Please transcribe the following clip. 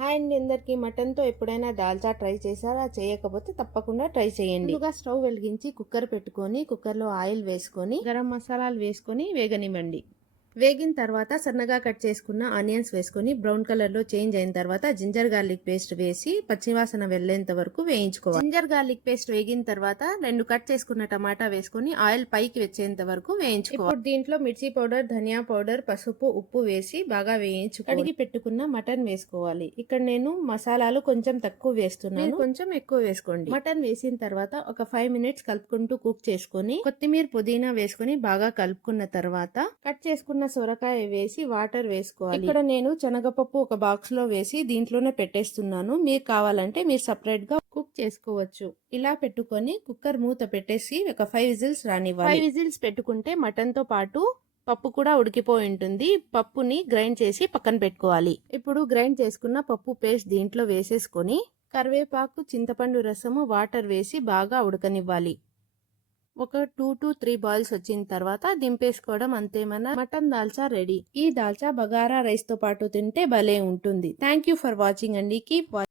Hi అండి అందరికి. మటన్తో ఎప్పుడైనా దాల్చా ట్రై చేశారా? చేయకపోతే తప్పకుండా ట్రై చేయండి. ముందుగా స్టవ్ వెలిగించి కుక్కర్ పెట్టుకొని కుక్కర్లో ఆయిల్ వేసుకొని గరం మసాలాలు వేసుకొని వేగనివ్వండి. వేగిన తర్వాత సన్నగా కట్ చేసుకున్న ఆనియన్స్ వేసుకొని బ్రౌన్ కలర్ లో చేంజ్ అయిన తర్వాత జింజర్ గార్లిక్ పేస్ట్ వేసి పచ్చివాసన వెళ్లేంత వరకు వేయించుకోవాలి. జింజర్ గార్లిక్ పేస్ట్ వేగిన తర్వాత 2 కట్ చేసుకున్న టమాటా వేసుకొని ఆయిల్ పైకి వచ్చేంత వరకు వేయించుకోవాలి. ఇప్పుడు దీంట్లో మిర్చి పౌడర్, ధనియా పౌడర్, పసుపు, ఉప్పు వేసి బాగా వేయించుకోవాలి. కడిగి పెట్టుకున్న మటన్ వేసుకోవాలి. ఇక్కడ నేను మసాలాలు కొంచెం తక్కువ వేస్తున్నాను, కొంచెం ఎక్కువ వేసుకోండి. మటన్ వేసిన తర్వాత ఒక 5 మినిట్స్ కలుపుకుంటూ కుక్ చేసుకొని కొత్తిమీర, పుదీనా వేసుకొని బాగా కలుపుకున్న తర్వాత కట్ చేసుకున్న సొరకాయ వేసి వాటర్ వేసుకోవాలి. ఇక్కడ నేను శనగపప్పు ఒక బాక్స్ లో వేసి దీంట్లోనే పెట్టేస్తున్నాను. మీరు కావాలంటే మీరు సపరేట్ గా కుక్ చేసుకోవచ్చు. ఇలా పెట్టుకొని కుక్కర్ మూత పెట్టేసి ఒక 5 విజిల్స్ రానివ్వాలి. 5 విజిల్స్ పెట్టుకుంటే మటన్ తో పాటు పప్పు కూడా ఉడికిపోయి ఉంటుంది. పప్పుని గ్రైండ్ చేసి పక్కన పెట్టుకోవాలి. ఇప్పుడు గ్రైండ్ చేసుకున్న పప్పు పేస్ట్ దీంట్లో వేసేసుకొని కరివేపాకు, చింతపండు రసము, వాటర్ వేసి బాగా ఉడకనివ్వాలి. ఒక 2 to 3 బాయిల్స్ వచ్చిన తర్వాత దింపేసుకోవడం అంతే. మన మటన్ దాల్చా రెడీ. ఈ దాల్చా బగారా రైస్ తో పాటు తింటే భలే ఉంటుంది. థ్యాంక్ యూ ఫర్ వాచింగ్ అండి. Keep watching.